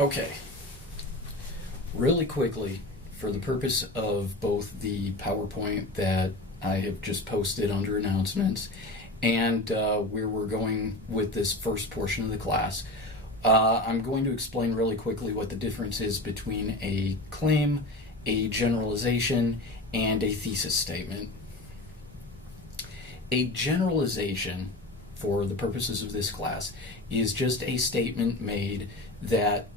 Okay, really quickly, for the purpose of both the PowerPoint that I have just posted under announcements and where we're going with this first portion of the class, I'm going to explain really quickly what the difference is between a claim, a generalization, and a thesis statement. A generalization, for the purposes of this class, is just a statement made that,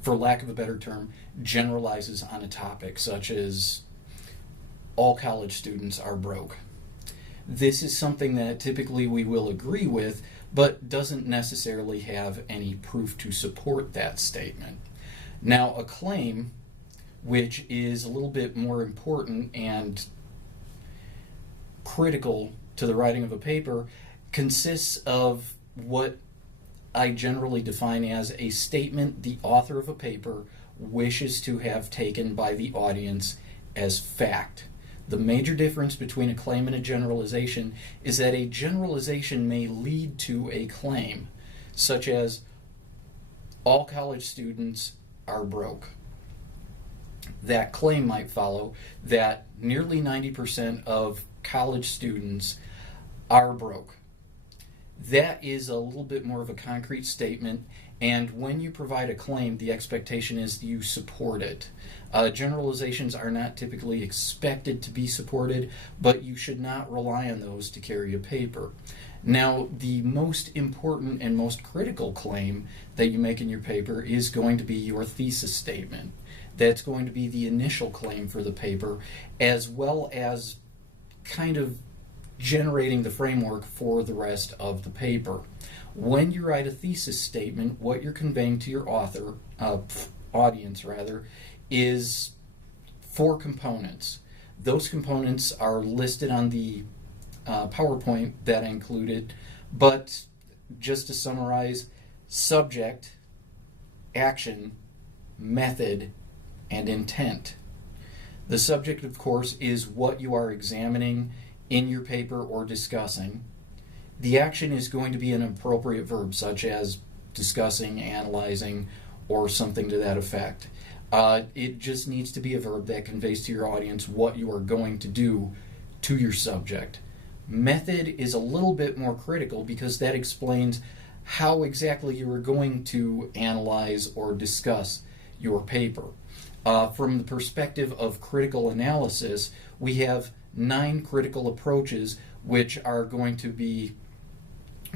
for lack of a better term, generalizes on a topic, such as all college students are broke. This is something that typically we will agree with, but doesn't necessarily have any proof to support that statement. Now, a claim, which is a little bit more important and critical to the writing of a paper, consists of what I generally define as a statement the author of a paper wishes to have taken by the audience as fact. The major difference between a claim and a generalization is that a generalization may lead to a claim, such as all college students are broke. That claim might follow that nearly 90% of college students are broke. That is a little bit more of a concrete statement, and when you provide a claim, the expectation is you support it. Generalizations are not typically expected to be supported, but you should not rely on those to carry a paper. Now, the most important and most critical claim that you make in your paper is going to be your thesis statement. That's going to be the initial claim for the paper, as well as kind of generating the framework for the rest of the paper. When you write a thesis statement, what you're conveying to your audience, is 4 components. Those components are listed on the PowerPoint that I included, but just to summarize: subject, action, method, and intent. The subject, of course, is what you are examining in your paper or discussing. The action is going to be an appropriate verb, such as discussing, analyzing, or something to that effect. It just needs to be a verb that conveys to your audience what you are going to do to your subject. Method is a little bit more critical because that explains how exactly you are going to analyze or discuss your paper. From the perspective of critical analysis, we have 9 critical approaches which are going to be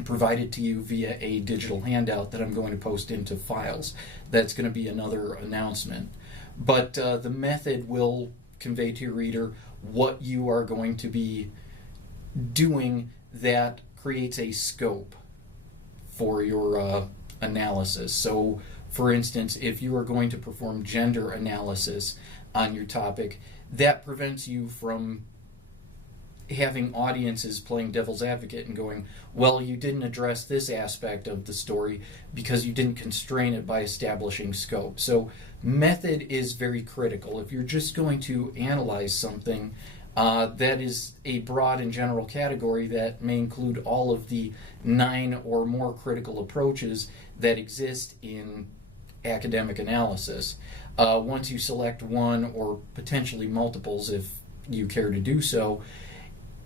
provided to you via a digital handout that I'm going to post into files. That's going to be another announcement. But the method will convey to your reader what you are going to be doing that creates a scope for your analysis. So, for instance, if you are going to perform gender analysis on your topic, that prevents you from having audiences playing devil's advocate and going, well, you didn't address this aspect of the story because you didn't constrain it by establishing scope. So method is very critical. If you're just going to analyze something, that is a broad and general category that may include all of the 9 or more critical approaches that exist in academic analysis. Once you select one or potentially multiples, if you care to do so,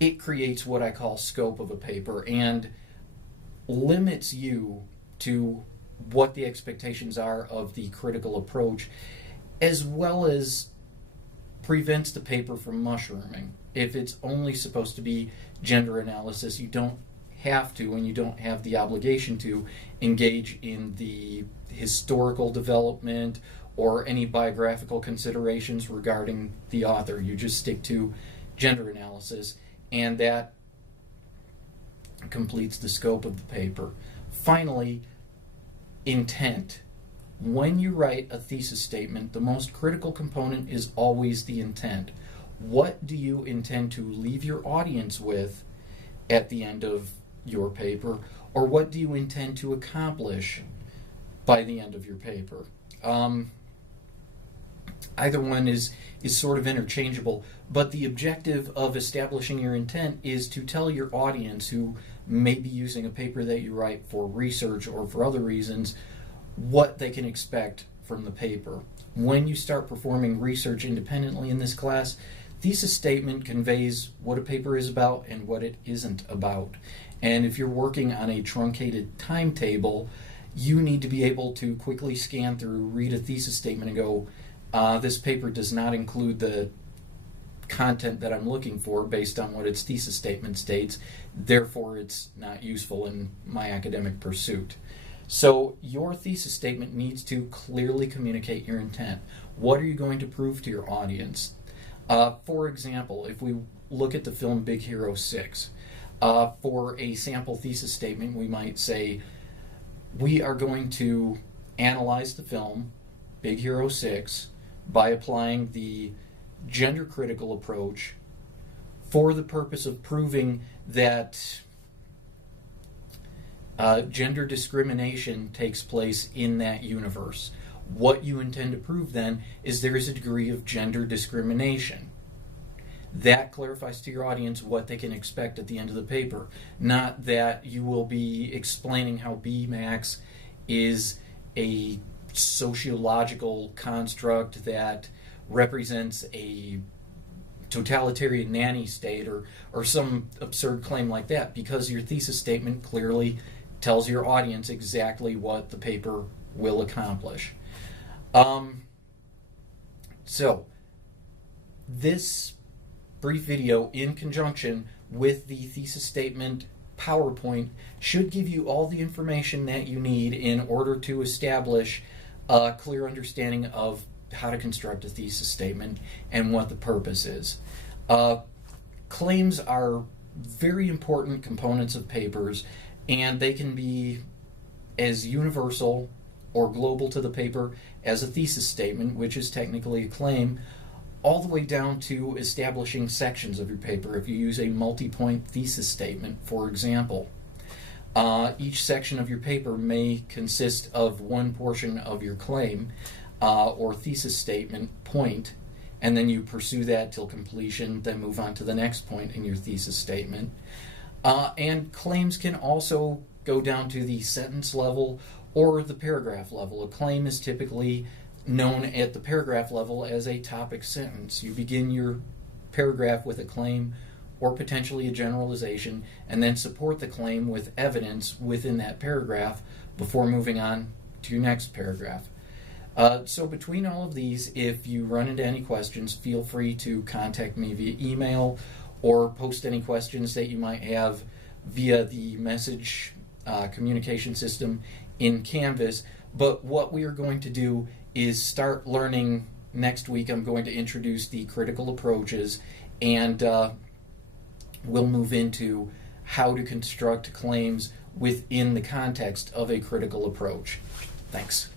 it creates what I call scope of a paper and limits you to what the expectations are of the critical approach, as well as prevents the paper from mushrooming. If it's only supposed to be gender analysis, you don't have to, and you don't have the obligation to, engage in the historical development or any biographical considerations regarding the author. You just stick to gender analysis, and that completes the scope of the paper. Finally, intent. When you write a thesis statement, the most critical component is always the intent. What do you intend to leave your audience with at the end of your paper, or what do you intend to accomplish by the end of your paper? Either one is sort of interchangeable, but the objective of establishing your intent is to tell your audience, who maybe using a paper that you write for research or for other reasons, what they can expect from the paper. When you start performing research independently in this class, thesis statement conveys what a paper is about and what it isn't about. And if you're working on a truncated timetable, you need to be able to quickly scan through, read a thesis statement, and go, this paper does not include the content that I'm looking for based on what its thesis statement states, therefore it's not useful in my academic pursuit. So your thesis statement needs to clearly communicate your intent. What are you going to prove to your audience? For example, if we look at the film Big Hero 6, for a sample thesis statement we might say, we are going to analyze the film Big Hero 6 by applying the gender critical approach for the purpose of proving that gender discrimination takes place in that universe. What you intend to prove then is there is a degree of gender discrimination. That clarifies to your audience what they can expect at the end of the paper, not that you will be explaining how BMAX is a sociological construct that represents a totalitarian nanny state or some absurd claim like that, because your thesis statement clearly tells your audience exactly what the paper will accomplish. So this brief video, in conjunction with the thesis statement PowerPoint, should give you all the information that you need in order to establish a clear understanding of how to construct a thesis statement and what the purpose is. Claims are very important components of papers, and they can be as universal or global to the paper as a thesis statement, which is technically a claim, all the way down to establishing sections of your paper. If you use a multi-point thesis statement, for example, each section of your paper may consist of one portion of your claim or thesis statement point, and then you pursue that till completion, then move on to the next point in your thesis statement. And claims can also go down to the sentence level or the paragraph level. A claim is typically known at the paragraph level as a topic sentence. You begin your paragraph with a claim or potentially a generalization, and then support the claim with evidence within that paragraph before moving on to your next paragraph. So between all of these, if you run into any questions, feel free to contact me via email or post any questions that you might have via the message communication system in Canvas. But what we are going to do is start learning next week. I'm going to introduce the critical approaches, and we'll move into how to construct claims within the context of a critical approach. Thanks.